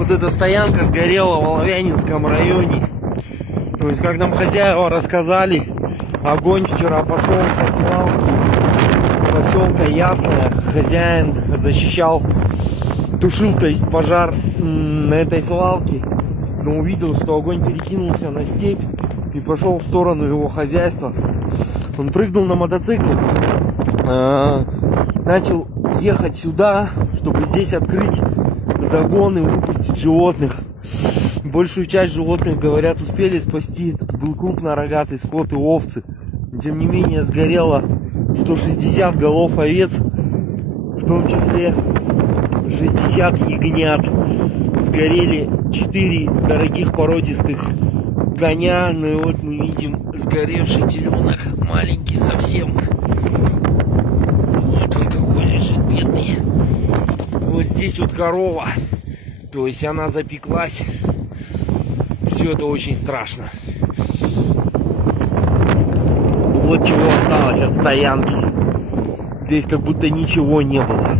Вот эта стоянка сгорела в Оловянинском районе. То есть, как нам хозяева рассказали, огонь вчера пошел со свалки поселка Ясное. Хозяин защищал, тушил, то есть, пожар на этой свалке. Но увидел, что огонь перекинулся на степь и пошел в сторону его хозяйства. Он прыгнул на мотоцикл, начал ехать сюда, чтобы здесь открыть загон и выпустить животных. Большую часть животных, говорят, успели спасти. Тут был крупнорогатый скот и овцы. Но, тем не менее, сгорело 160 голов овец, в том числе 60 ягнят. Сгорели 4 дорогих породистых коня. Ну и вот мы видим сгоревший теленок, маленький совсем. Вот он какой лежит, бедный. Вот здесь вот корова, то есть она запеклась. Все это очень страшно. Вот чего осталось от стоянки. Здесь как будто ничего не было.